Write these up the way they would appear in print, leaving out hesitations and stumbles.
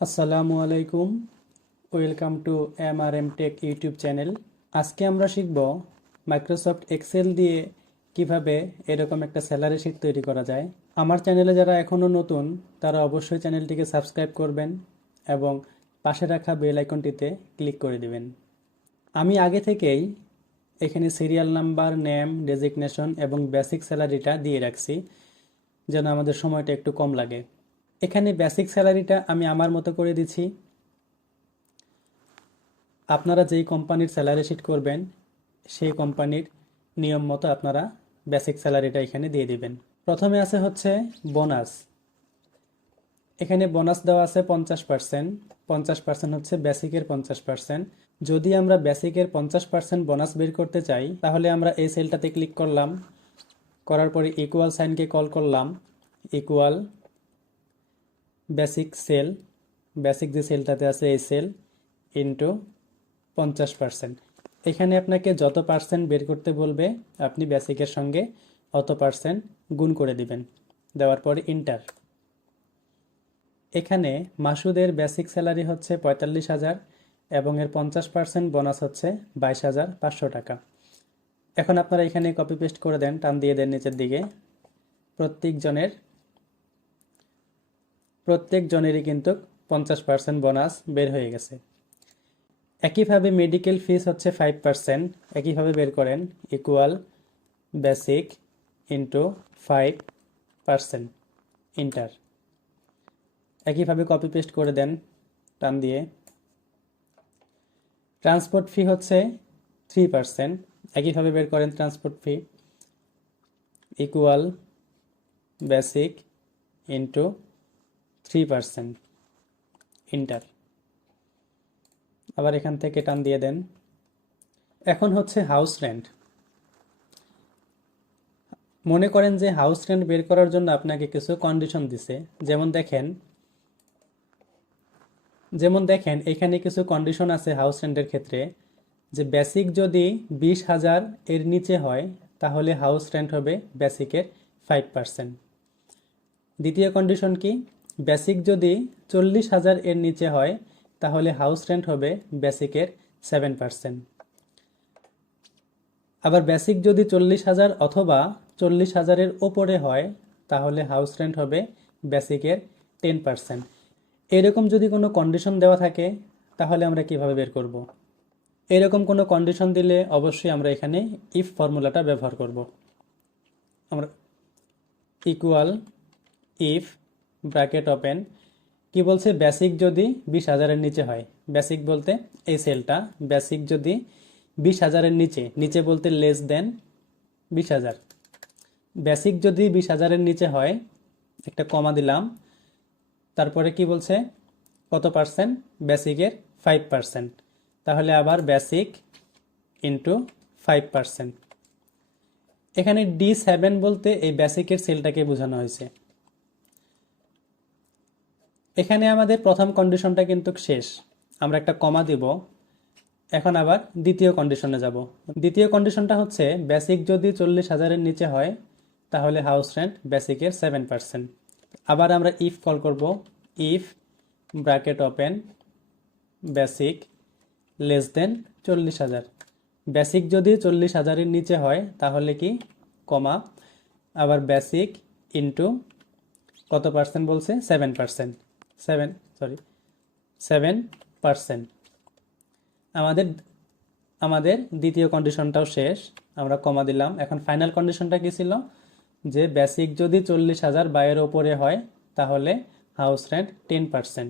আসসালামু আলাইকুম, welcome to MRM Tech YouTube channel. আজকে আমরা শিখব মাইক্রোসফট এক্সেল দিয়ে কিভাবে এরকম একটা স্যালারি শিট তৈরি করা যায়। আমার চ্যানেলে যারা এখনও নতুন তারা অবশ্যই চ্যানেলটিকে সাবস্ক্রাইব করবেন এবং পাশে রাখা বেল আইকনটিতে ক্লিক করে দিবেন। আমি আগে থেকেই এখানে সিরিয়াল নাম্বার, নেম, ডেজিগনেশন এবং বেসিক স্যালারিটা দিয়ে রাখছি যেন আমাদের সময়টা একটু কম লাগে। এখানে বেসিক স্যালারিটা আমি আমার মতো করে দিচ্ছি। আপনারা যেই কোম্পানির স্যালারি শিট করবেন সেই কোম্পানির নিয়ম মতো আপনারা বেসিক স্যালারিটা এখানে দিয়ে দিবেন। প্রথমে আছে হচ্ছে বোনাস। এখানে বোনাস দেওয়া আছে 50%। 50% হচ্ছে বেসিকের 50%। যদি আমরা বেসিকের 50% বোনাস বের করতে চাই তাহলে আমরা এই সেলটাতে ক্লিক করলাম, করার পরে ইকুয়াল সাইনকে কল করলাম, ইকুয়াল বেসিক সেল, বেসিক যে সেলটাতে আছে এই সেল ইন্টু 50%। এখানে আপনাকে যত পার্সেন্ট বের করতে বলবে আপনি বেসিকের সঙ্গে অত পার্সেন্ট গুণ করে দিবেন, দেওয়ার পরে ইন্টার। এখানে মাসুদের বেসিক স্যালারি হচ্ছে 45,000 এবং এর 50% বোনাস হচ্ছে 22,500 টাকা। এখন আপনারা এখানে কপি পেস্ট করে দেন, টান দিয়ে দেন নিচের দিকে। প্রত্যেক জনেরই কিন্তু 50% বোনাস বের হয়ে গেছে। একইভাবে মেডিকেল ফিস হচ্ছে 5%। একইভাবে বের করেন, ইকুয়াল বেসিক ইন্টু 5%, ইন্টার। একইভাবে কপি পেস্ট করে দেন টান দিয়ে। ট্রান্সপোর্ট ফি হচ্ছে 3%। একইভাবে বের করেন ট্রান্সপোর্ট ফি, ইকুয়াল বেসিক ইন্টু 3%, ইন্টার। আবার এখান থেকে টান দিয়ে দেন। এখন হচ্ছে হাউস রেন্ট। মনে করেন যে হাউস রেন্ট বের করার জন্য আপনাকে কিছু কন্ডিশন দিছে, যেমন দেখেন এখানে কিছু কন্ডিশন আছে হাউস রেন্টের ক্ষেত্রে, যে বেসিক যদি 20,000 এর নিচে হয় তাহলে হাউস রেন্ট হবে বেসিকের 5%। দ্বিতীয় কন্ডিশন কি, বেসিক যদি 40,000 এর নিচে হয় তাহলে হাউস রেন্ট হবে বেসিকের 7%। আবার বেসিক যদি 40,000 অথবা 40,000-এর ওপরে হয় তাহলে হাউস রেন্ট হবে বেসিকের 10%। এরকম যদি কোনো কন্ডিশন দেওয়া থাকে তাহলে আমরা কিভাবে বের করব? এরকম কোনো কন্ডিশন দিলে অবশ্যই আমরা এখানে ইফ ফর্মুলাটা ব্যবহার করব। আমরা ইকুয়াল ইফ ব্র্যাকেট ওপেন, কি বলছে, বেসিক যদি 20,000-এর নিচে হয়। বেসিক বলতে এই সেলটা, বেসিক যদি 20,000-এর নিচে বলতে লেস দেন 20,000। বেসিক যদি 20,000-এর নিচে হয়, একটা কমা দিলাম, তারপরে কি বলছে কত পার্সেন্ট, বেসিকের 5%। তাহলে আবার বেসিক ইন্টু 5%। এখানে D7 বলতে এই বেসিকের সেলটাকে বোঝানো হয়েছে। এখানে আমাদের প্রথম কন্ডিশনটা কিন্তু শেষ, আমরা একটা কমা দিব। এখন আবার দ্বিতীয় কন্ডিশনে যাব। দ্বিতীয় কন্ডিশনটা হচ্ছে বেসিক যদি 40,000-এর নিচে হয় তাহলে হাউস রেন্ট বেসিকের 7%। আবার আমরা ইফ কল করব, if bracket open basic less than 40,000। Basic যদি 40,000-এর নিচে হয় তাহলে কি, কমা, আবার বেসিক ইন্টু কত পার্সেন্ট বলছে, 7%। 7%। আমাদের দ্বিতীয় কন্ডিশনটাও শেষ, আমরা কমা দিলাম। এখন ফাইনাল কন্ডিশনটা কি ছিল, যে বেসিক যদি 40,000 বা এর ওপরে হয় তাহলে হাউস রেন্ট 10%।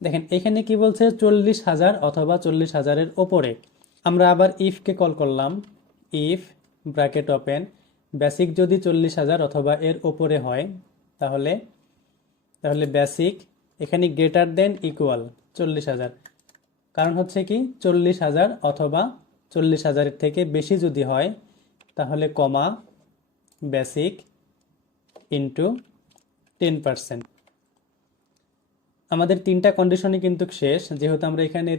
দেখেন এখানে কি বলছে, 40,000 অথবা 40,000-এর ওপরে। আমরা আবার ইফকে কল করলাম, ইফ ব্র্যাকেট ওপেন বেসিক যদি 40,000 অথবা এর ওপরে হয় তাহলে বেসিক এখানে গ্রেটার দেন ইকুয়াল 40,000। কারণ হচ্ছে কি, 40,000 অথবা 40,000-এর থেকে বেশি যদি হয় তাহলে কমা বেসিক ইন্টু 10%। আমাদের তিনটা কন্ডিশনই কিন্তু শেষ, যেহেতু আমরা এখানে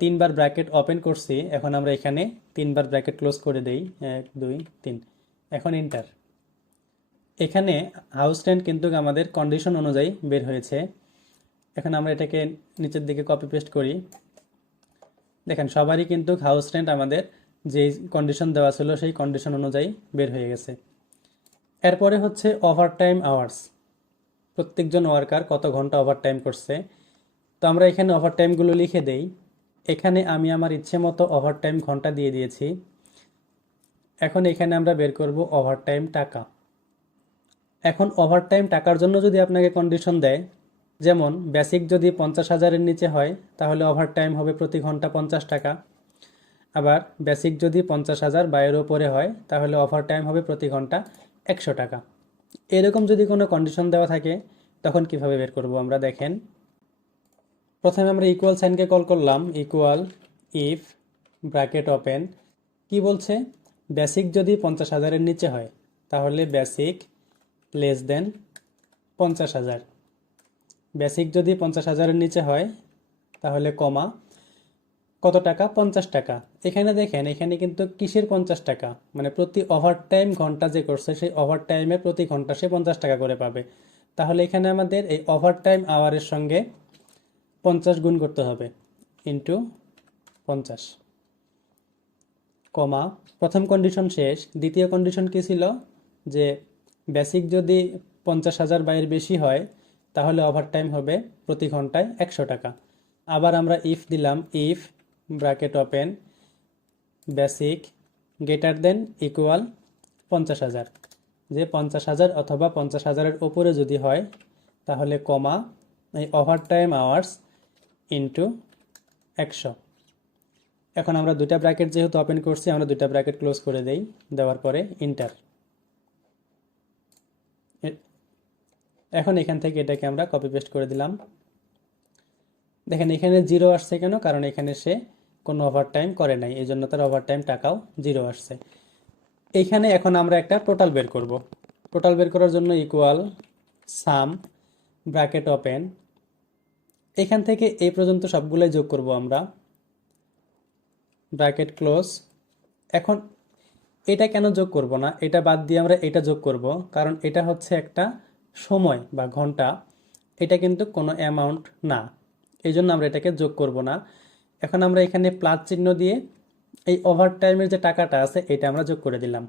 তিনবার ব্র্যাকেট ওপেন করছি। এখন আমরা এখানে 3বার ব্র্যাকেট ক্লোজ করে দেই, 1 2 3। এখন ইন্টার। এখানে হাউস রেন্ট কিন্তু আমাদের কন্ডিশন অনুযায়ী বের হয়েছে। এখন আমরা এটাকে নিচের দিকে কপি পেস্ট করি। দেখেন সবারই কিন্তু হাউস রেন্ট আমাদের যে কন্ডিশন দেওয়া ছিল সেই কন্ডিশন অনুযায়ী বের হয়ে গেছে। এরপরে হচ্ছে ওভারটাইম আওয়ার্স, প্রত্যেকজন ওয়ার্কার কত ঘন্টা ওভারটাইম করছে। তো আমরা এখানে ওভারটাইমগুলো লিখে দেই। এখানে আমি আমার ইচ্ছে মতো ওভারটাইম ঘন্টা দিয়ে দিয়েছি। এখন এখানে আমরা বের করব ওভারটাইম টাকা। এখন ওভারটাইম টাকার জন্য যদি আপনাকে কন্ডিশন দেয়, যেমন বেসিক যদি 50,000-এর নিচে হয় তাহলে ওভারটাইম হবে প্রতি ঘন্টা 50 টাকা। আবার বেসিক যদি 50,000 বা এর উপরে হয় তাহলে ওভারটাইম হবে প্রতি ঘন্টা 100 টাকা। এরকম যদি কোনো কন্ডিশন দেওয়া থাকে তখন কিভাবে বের করব আমরা দেখেন। প্রথমে আমরা ইকুয়াল সাইনকে কল করলাম, ইকুয়াল ইফ ব্র্যাকেট ওপেন, কি বলছে বেসিক যদি 50,000-এর নিচে হয় তাহলে বেসিক লেস দেন 50,000। বেসিক যদি 50,000-এর নিচে হয় তাহলে কমা কত টাকা, 50 টাকা। এখানে দেখেন এখানে কিন্তু কিসের 50 টাকা, মানে প্রতি ওভারটাইম ঘন্টা যে করছে সেই ওভারটাইমে প্রতি ঘন্টা সে 50 টাকা করে পাবে। তাহলে এখানে আমাদের এই ওভারটাইম আওয়ারের সঙ্গে 50 গুণ করতে হবে, ইন্টু 50, কমা প্রথম কন্ডিশন শেষ। দ্বিতীয় কন্ডিশন কি ছিল, যে বেসিক যদি 50,000 বা এর বেশি হয় তাহলে ওভারটাইম হবে প্রতি ঘন্টায় 100 টাকা। আবার আমরা ইফ দিলাম, if bracket open basic greater than equal 50,000, যে 50,000 অথবা 50,000-এর উপরে যদি হয় তাহলে কমা এই ওভারটাইম আওয়ার্স ইন্টু 100। এখন আমরা দুটা ব্র্যাকেট যেহেতু ওপেন করছি আমরা দুটা ব্র্যাকেট ক্লোজ করে দেই, দেওয়ার পরে ইন্টার। এখন এখান থেকে এটাকে আমরা কপি পেস্ট করে দিলাম। দেখেন এখানে 0 আসছে কেন, কারণ এখানে সে কোনো ওভারটাইম করে নাই, এই জন্য তার ওভারটাইম টাকাও 0 আসছে। এইখানে এখন আমরা একটা টোটাল বের করব। টোটাল বের করার জন্য ইকুয়াল সাম ব্র্যাকেট ওপেন, এখান থেকে এই পর্যন্ত সবগুলাই যোগ করব আমরা, ব্র্যাকেট ক্লোজ। এখন এটা কেন যোগ করব না, এটা বাদ দিয়ে আমরা এটা যোগ করব, কারণ এটা হচ্ছে একটা সময় বা ঘন্টা, এটা কিন্তু কোনো অ্যামাউন্ট না, এই জন্য আমরা এটাকে যোগ করব না। এখন আমরা এখানে প্লাস চিহ্ন দিয়ে এই ওভারটাইমের যে টাকাটা আছে এটা আমরা যোগ করে দিলাম।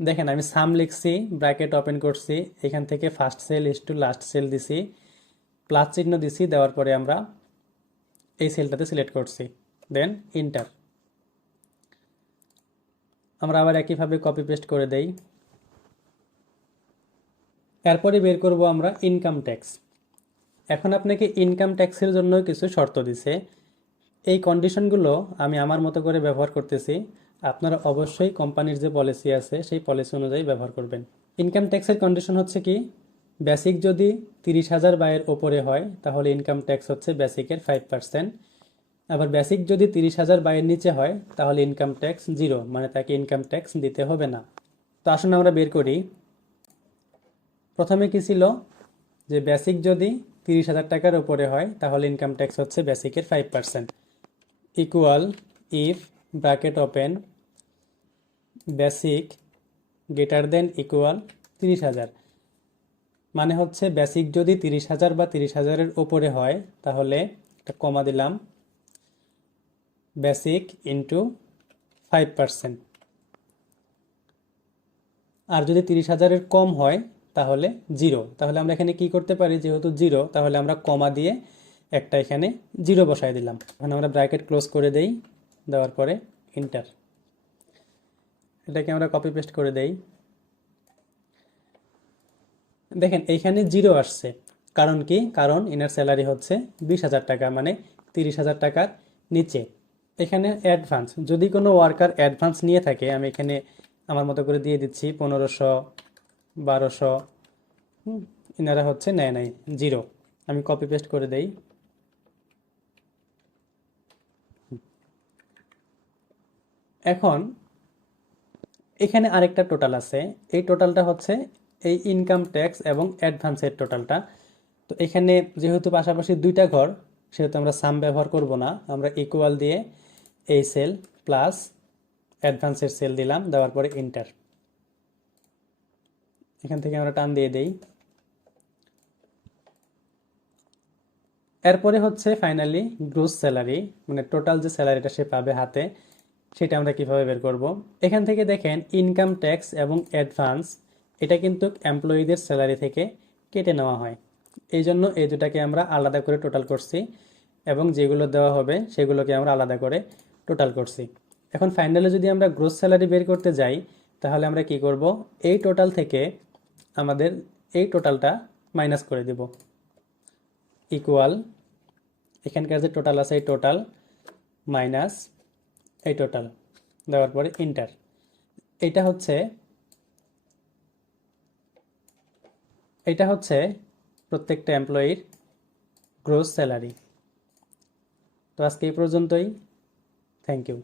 দেখেন আমি সাম লিখছি, ব্র্যাকেট ওপেন করছি, এখান থেকে first cell is to last cell দিছি, প্লাস চিহ্ন দিছি, দেওয়ার পরে আমরা এই সেলটাতে সিলেক্ট করছি, দেন ইন্টার। আমরা আবার একইভাবে কপি পেস্ট করে দেই। এরপরে বের করব আমরা ইনকাম ট্যাক্স। এখন আপনাকে ইনকাম ট্যাক্সের জন্য কিছু শর্ত দিছে, এই কন্ডিশনগুলো আমি আমার মতো করে ব্যবহার করতেছি, আপনারা অবশ্যই কোম্পানির যে পলিসি আছে সেই পলিসি অনুযায়ী ব্যবহার করবেন। ইনকাম ট্যাক্সের কন্ডিশন হচ্ছে কি, বেসিক যদি 30,000 বা এর ওপরে হয় তাহলে ইনকাম ট্যাক্স হচ্ছে বেসিকের 5%। আবার বেসিক যদি 30,000 বা এর নিচে হয় তাহলে ইনকাম ট্যাক্স 0, মানে তাকে ইনকাম ট্যাক্স দিতে হবে না। তো আসুন আমরা বের করি। প্রথমে কি ছিল, যে বেসিক যদি 30,000 টাকার উপরে হয় তাহলে ইনকাম ট্যাক্স হচ্ছে বেসিকের 5%, equal if bracket open basic greater than equal 30,000, মানে হচ্ছে বেসিক যদি 30,000 বা 30,000-এর উপরে হয় তাহলে একটা কমা দিলাম, বেসিক ইন্টু 5%। আর যদি 30,000-এর কম হয় তাহলে 0। তাহলে আমরা এখানে কি করতে পারি, যেহেতু 0 তাহলে আমরা কমা দিয়ে একটা এখানে 0 বসাই দিলাম। এখন আমরা ব্র্যাকেট ক্লোজ করে দেই, দেওয়ার পরে ইন্টার। এটাকে আমরা কপি পেস্ট করে দেই। দেখেন এইখানে 0 আসছে, কারণ কি, কারণ ইনার স্যালারি হচ্ছে 20,000 টাকা, মানে 30,000 টাকার নিচে। এখানে অ্যাডভান্স, যদি কোনো ওয়ার্কার অ্যাডভান্স নিয়ে থাকে, আমি এখানে আমার মতো করে দিয়ে দিচ্ছি 1500, 1200, ইনারা হচ্ছে নেয় নাই, 0। আমি কপি পেস্ট করে দেই। এখন এখানে আরেকটা টোটাল আছে, এই টোটালটা হচ্ছে এই ইনকাম ট্যাক্স এবং অ্যাডভান্সের টোটালটা। তো এখানে যেহেতু পাশাপাশি দুইটা ঘর, সেহেতু আমরা সাম ব্যবহার করব না, আমরা ইকুয়াল দিয়ে এই সেল প্লাস অ্যাডভান্সের সেল দিলাম, দেওয়ার পরে ইন্টার। এখান থেকে আমরা টান দিয়ে দেই। এরপরে হচ্ছে ফাইনালি গ্রোস স্যালারি, মানে টোটাল যে স্যালারিটা সে পাবে হাতে, সেটা আমরা কিভাবে বের করব। এখান থেকে দেখেন ইনকাম ট্যাক্স এবং অ্যাডভান্স এটা কিন্তু এমপ্লয়ীদের স্যালারি থেকে কেটে নেওয়া হয়। এই জন্য এই দুটাকে আমরা আলাদা করে টোটাল করছি এবং যেগুলো দেওয়া হবে সেগুলোকে আমরা আলাদা করে টোটাল করছি। এখন ফাইনালি যদি আমরা গ্রোস স্যালারি বের করতে যাই, তাহলে আমরা কি করব, এই টোটাল থেকে আমাদের এই টোটালটা মাইনাস করে দিব, ইকুয়াল এখানকার যে টোটাল আছে এই টোটাল মাইনাস এই টোটাল, দেওয়ার পরে ইন্টার। এটা হচ্ছে এটা হচ্ছে প্রত্যেকটা এমপ্লয়ির গ্রোস স্যালারি। তো আজকে এই পর্যন্তই। Thank you.